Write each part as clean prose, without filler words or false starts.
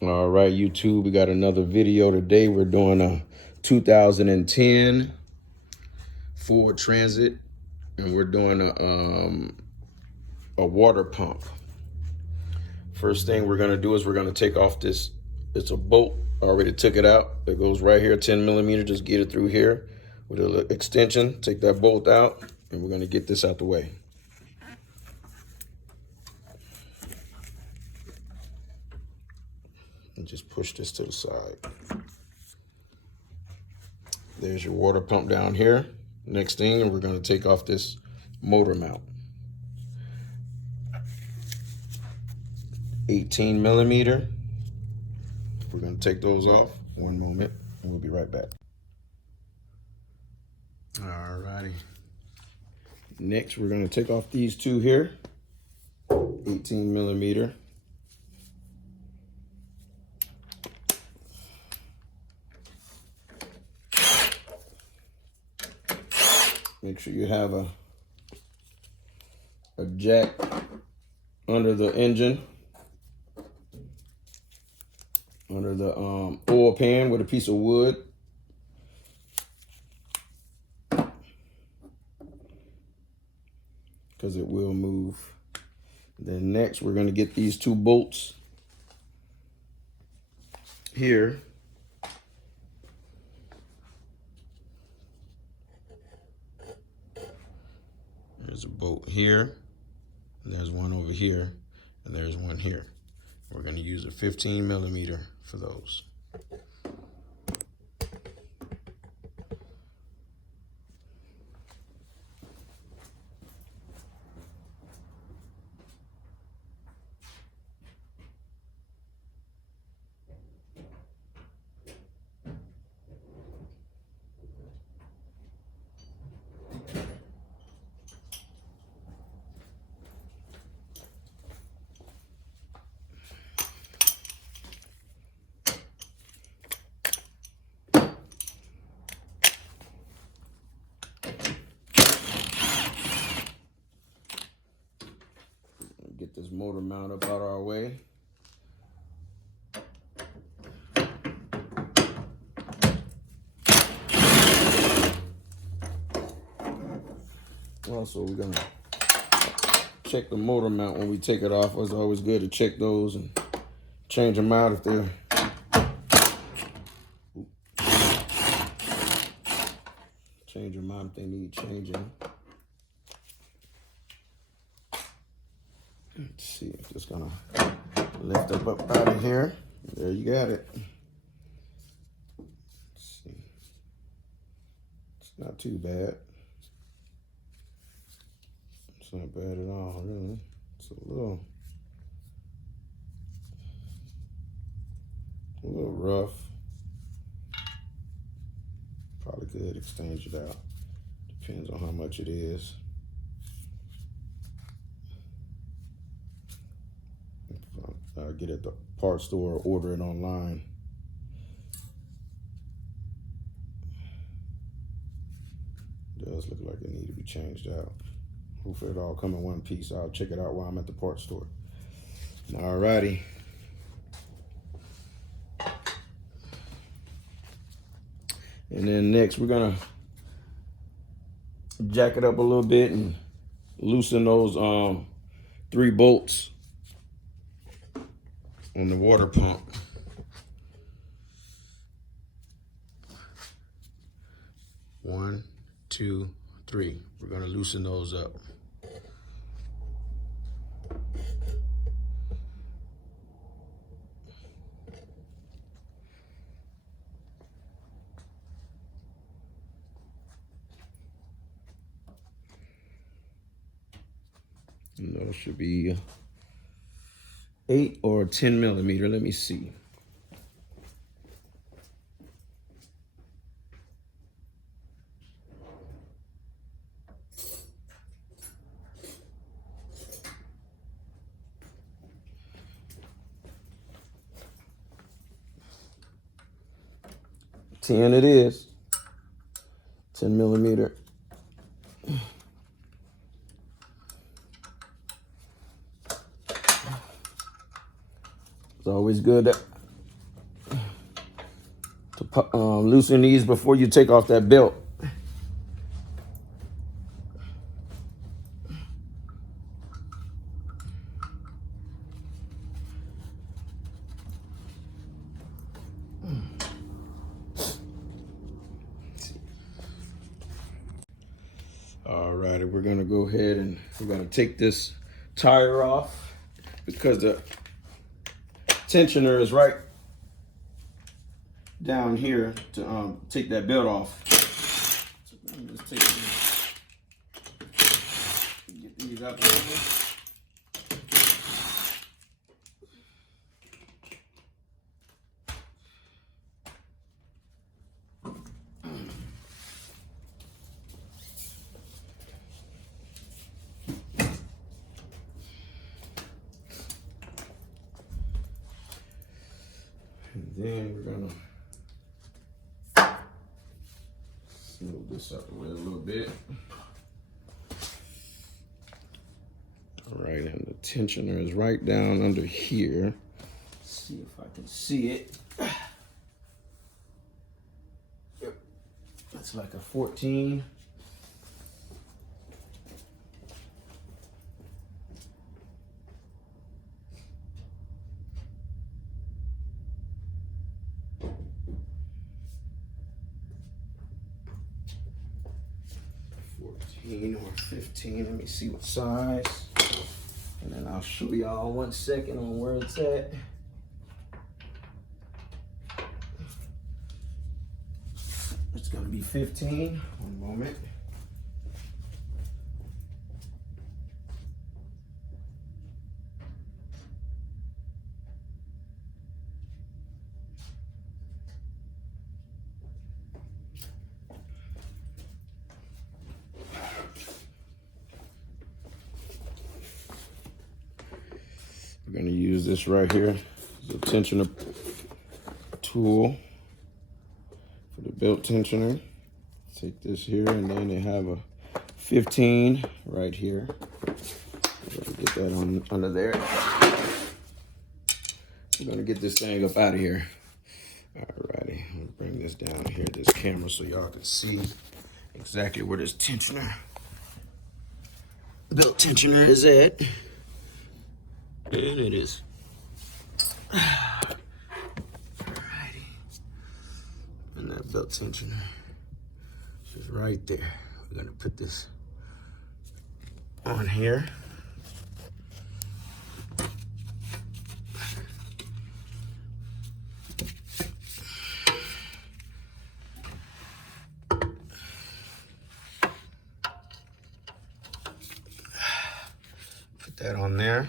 All right, YouTube, we got another video today. We're doing a 2010 Ford Transit, and we're doing a water pump. First thing we're gonna do is we're gonna take off this, it's a bolt, I already took it out. It goes right here, 10 millimeter, just get it through here with an extension. Take that bolt out, and we're gonna get this out the way. And just push this to the side. There's your water pump down here. Next thing, we're gonna take off this motor mount. 18 millimeter. We're gonna take those off. One moment, and we'll be right back. All righty. Next, we're gonna take off these two here. 18 millimeter. Make sure you have a jack under the engine, under the oil pan with a piece of wood. Because it will move. Then next, we're gonna get these two bolts here. There's a bolt here, and there's one over here, and there's one here. We're gonna use a 15 millimeter for those. Get this motor mount up out our way. Also, we're gonna check the motor mount when we take it off. It's always good to check those and change them out if they're change them out if they need changing. Let's see, I'm just gonna lift up out of here. There you got it. Let's see. It's not too bad. It's not bad at all, really. It's a little rough. Probably could exchange it out. Depends on how much it is. Get it at the parts store or order it online. It does look like it needs to be changed out. Hopefully it all come in one piece. I'll check it out while I'm at the parts store. Alrighty. And then next we're gonna jack it up a little bit and loosen those 3 bolts on the water pump. One, two, three. We're gonna loosen those up. And those should be 8 or 10 millimeter. Let me see. Ten it is. 10 millimeter. It's always good to to loosen these before you take off that belt. All right, we're gonna go ahead and we're gonna take this tire off because the tensioner is right down here to take that belt off. So let me just take these, get these out of here. And then we're gonna move this up a little bit. All right, and the tensioner is right down under here. Let's see if I can see it. Yep, that's like a 14. Or 15. Let me see what size. And then I'll show y'all 1 second on where it's at. It's gonna be 15. One moment. We're gonna use this right here, the tensioner tool for the belt tensioner. Take this here, and then they have a 15 right here. Get that on under there. We're gonna get this thing up out of here. Alrighty, I'm gonna bring this down here, this camera, so y'all can see exactly where this tensioner, belt tensioner is at. And it is. Alrighty. And that belt tensioner is right there. We're gonna put this on here. Put that on there.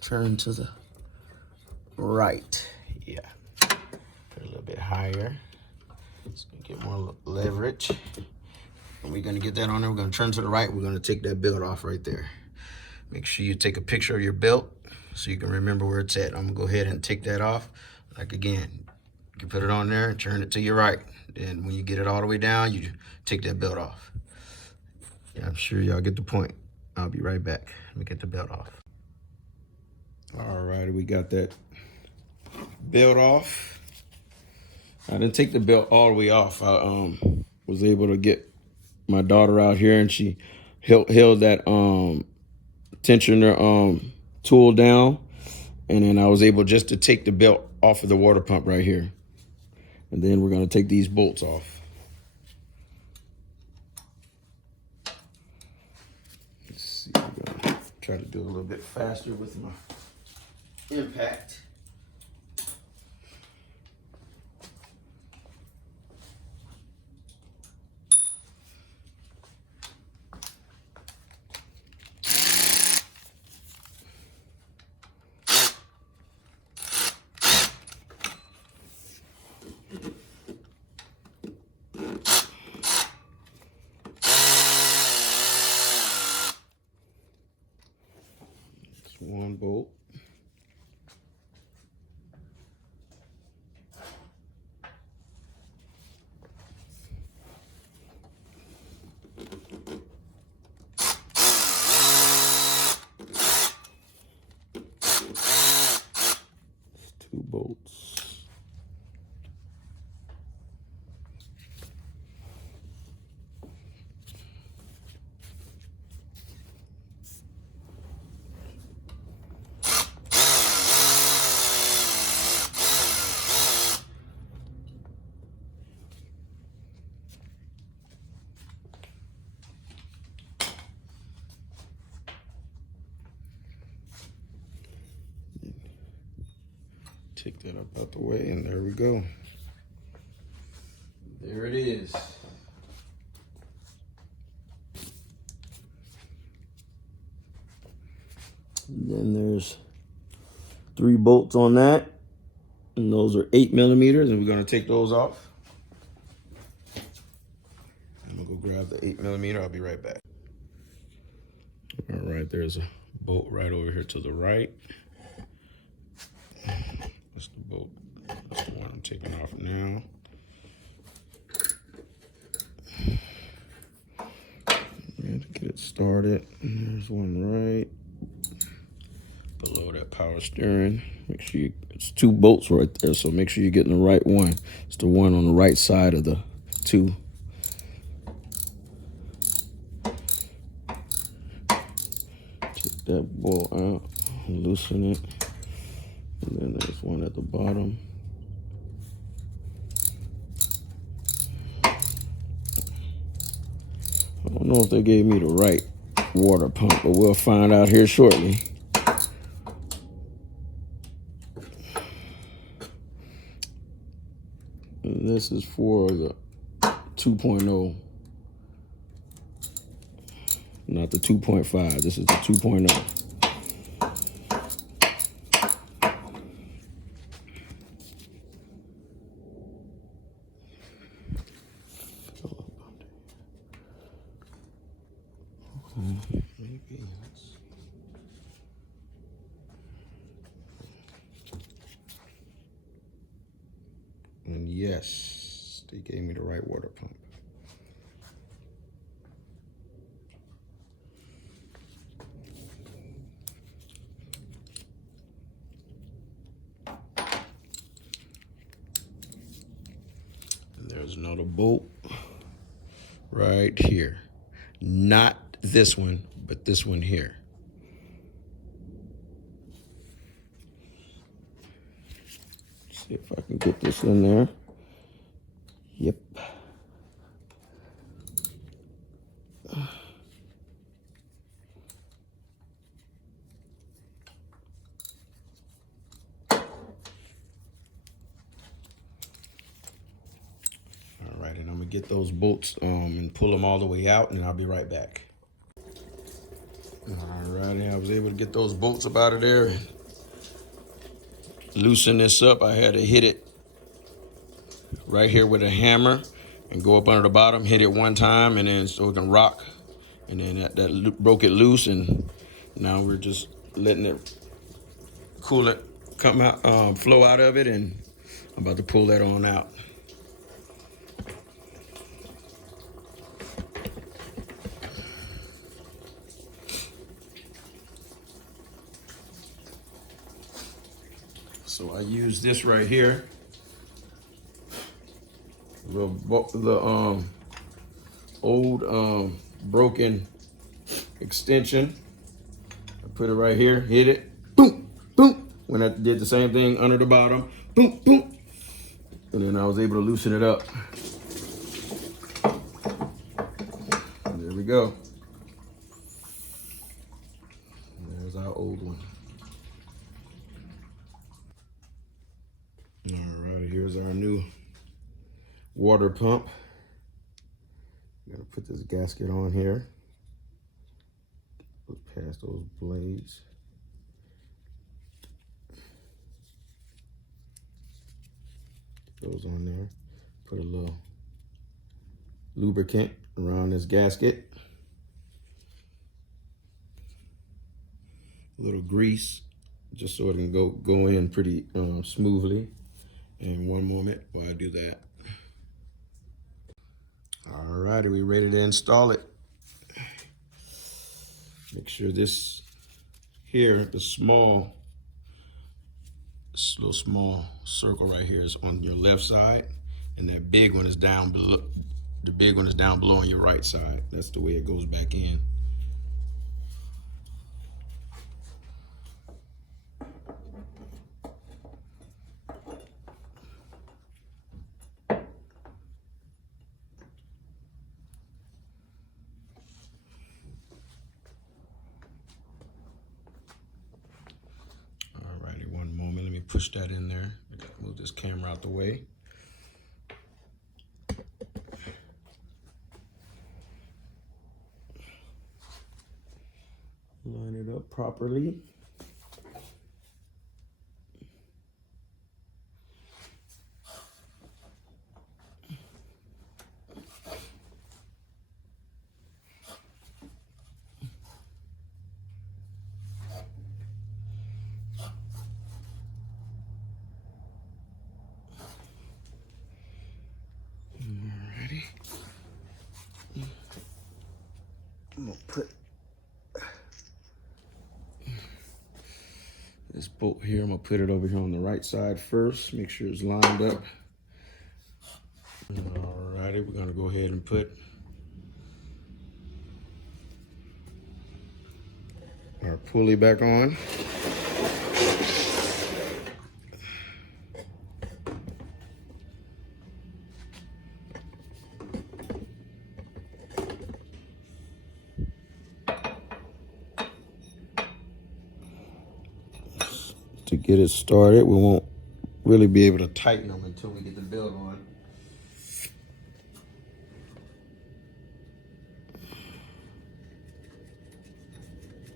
Turn to the right. Yeah. Put it a little bit higher. So we get more leverage. And we're gonna get that on there. We're gonna turn to the right. We're gonna take that belt off right there. Make sure you take a picture of your belt so you can remember where it's at. I'm gonna go ahead and take that off. Like again, you can put it on there and turn it to your right. Then when you get it all the way down, you take that belt off. Yeah, I'm sure y'all get the point. I'll be right back. Let me get the belt off. All right, we got that belt off. I didn't take the belt all the way off. I was able to get my daughter out here, and she held that tensioner tool down, and then I was able just to take the belt off of the water pump right here. And then we're gonna take these bolts off. Let's see, we're gonna try to do it a little bit faster with my impact. That's one bolt. bolts. Take that up out the way, and there we go. There it is. And then there's 3 bolts on that, and those are 8mm, and we're gonna take those off. I'm gonna go grab the 8mm. I'll be right back. All right, there's a bolt right over here to the right. That's the bolt. That's the one I'm taking off now. And to get it started, and there's one right below that power steering. Make sure it's 2 bolts right there, so make sure you're getting the right one. It's the one on the right side of the 2. Take that bolt out, loosen it, and then there's one at the bottom. I don't know if they gave me the right water pump, but we'll find out here shortly. And this is for the 2.0, not the 2.5. This is the 2.0. And yes, they gave me the right water pump. And there's another bolt right here. Not this one, but this one here. See if I can get this in there. Yep. All right, and I'm gonna get those bolts and pull them all the way out, and I'll be right back. All righty, I was able to get those bolts up out of there and loosen this up. I had to hit it right here with a hammer and go up under the bottom, hit it one time, and then so it can rock. And then that broke it loose, and now we're just letting it coolant come out, flow out of it, and I'm about to pull that on out. So I use this right here, the old broken extension. I put it right here, hit it, boom, boom. When I did the same thing under the bottom, boom, boom. And then I was able to loosen it up. And there we go. And there's our old one. All right, here's our new water pump. Gotta put this gasket on here. Look past those blades. Goes on there. Put a little lubricant around this gasket. A little grease, just so it can go in pretty smoothly. And one moment while I do that. All righty, we ready to install it. Make sure this here, the small This little small circle right here is on your left side, and that big one is down below. The big one is down below on your right side. That's the way it goes back in. Alrighty, one moment. Let me push that in there. I gotta move this camera out the way. Line it up properly. Alrighty. I'm gonna put this bolt here, I'm gonna put it over here on the right side first. Make sure it's lined up. Alrighty, we're gonna go ahead and put our pulley back on. To get it started, we won't really be able to tighten them until we get the belt on.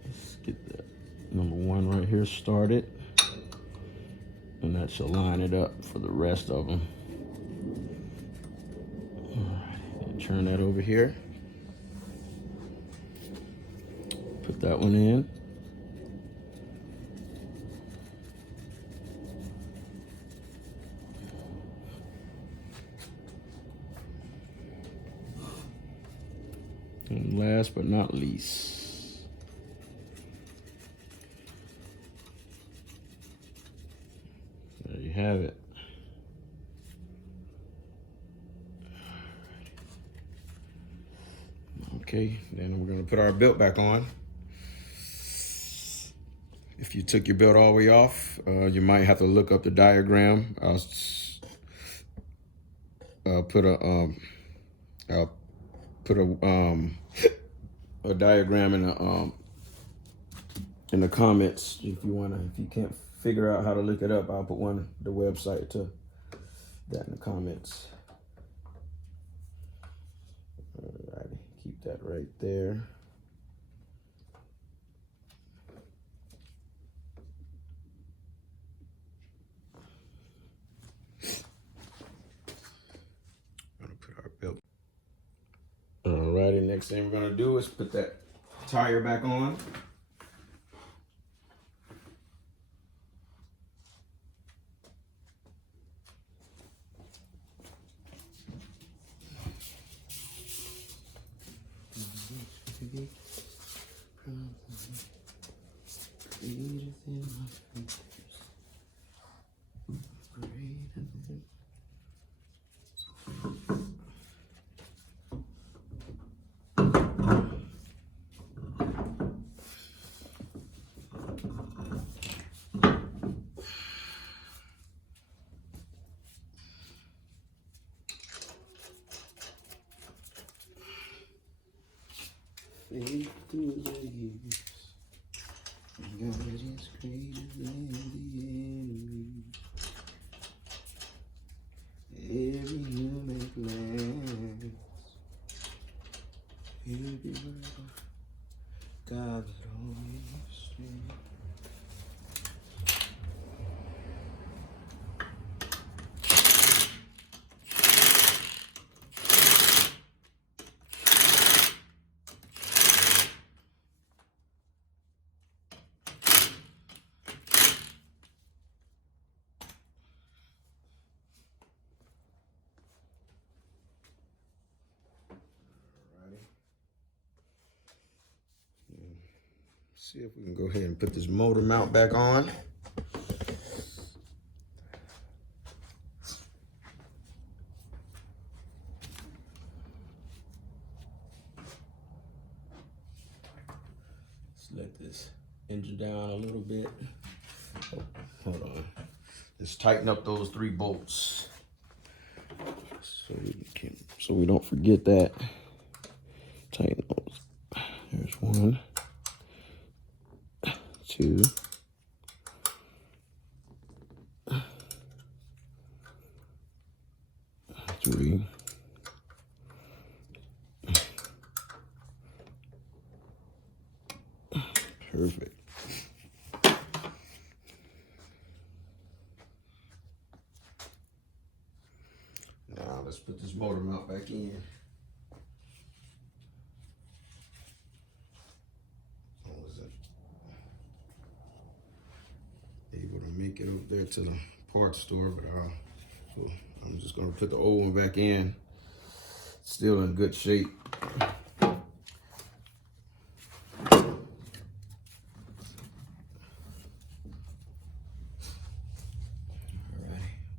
Let's get that number one right here started, and that should line it up for the rest of them. All right, turn that over here. Put that one in. And last but not least, there you have it. Okay, then we're gonna put our belt back on. If you took your belt all the way off, you might have to look up the diagram. I'll put a diagram in the comments if you can't figure out how to look it up. I'll put the website to that in the comments. Alrighty, keep that right there. Alrighty, next thing we're gonna do is put that tire back on. Through the years, God is greater than the enemy. Every human plans, every word of God that always stands. See if we can go ahead and put this motor mount back on. let this engine down a little bit. Oh, hold on. Just tighten up those 3 bolts so we don't forget that. Tighten those. There's 1, 2, 3. Perfect. Now let's put this motor mount back in. I wasn't able to make it up there to the parts store, but so I'm just gonna put the old one back in. Still in good shape.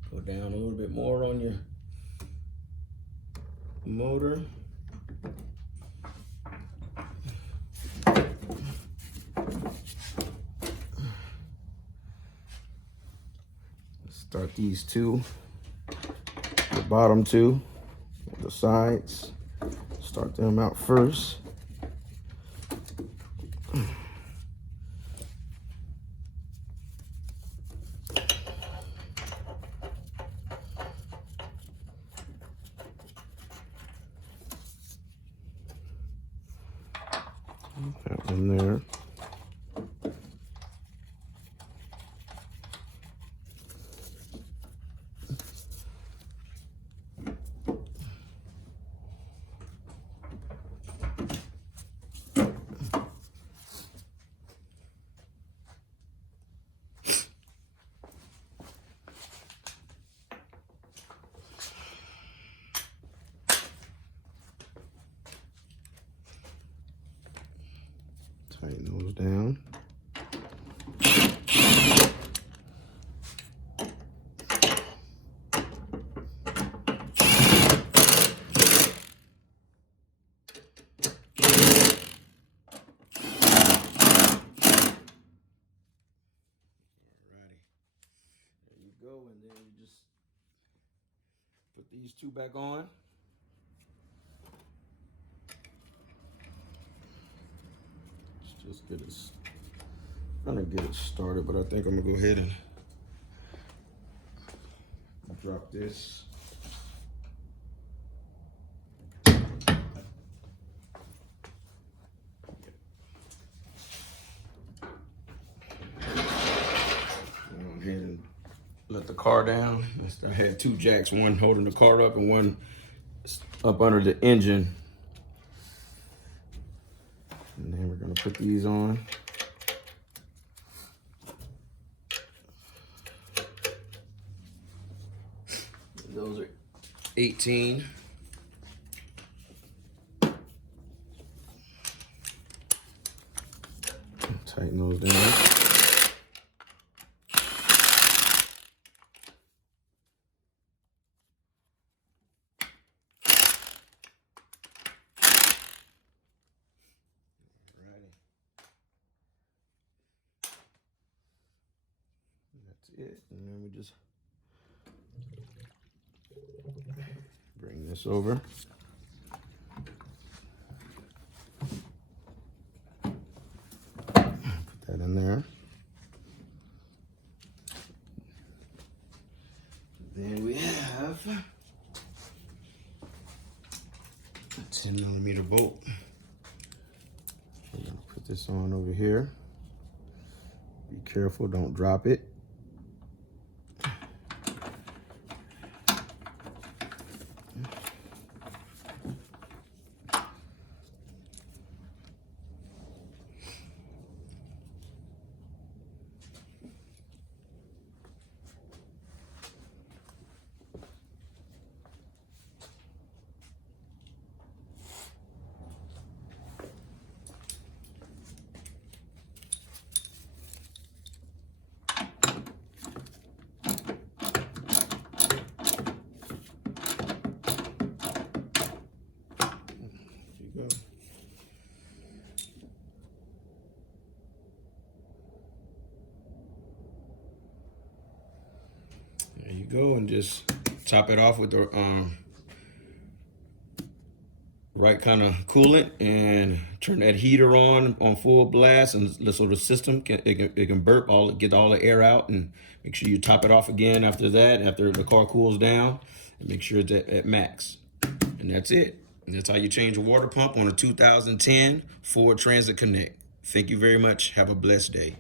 Go down a little bit more on your motor. Start these 2, the bottom 2, the sides. Start them out first. That one there. Tighten those down. Go, and then you just put these 2 back on. Let's just trying to get it started, but I think I'm gonna go ahead and drop this. Go ahead and let the car down. I had 2 jacks, one holding the car up and one up under the engine. And then we're gonna put these on. Those are 18. Tighten those down. That's it. And then we just bring this over. Put that in there. Then we have a 10mm bolt. I'm gonna put this on over here. Be careful, don't drop it. go, and just top it off with the right kind of coolant, and turn that heater on full blast, and so the system can burp get all the air out, and make sure you top it off again after that, after the car cools down, and make sure it's at max. And that's it. And that's how you change a water pump on a 2010 Ford Transit Connect. Thank you very much. Have a blessed day.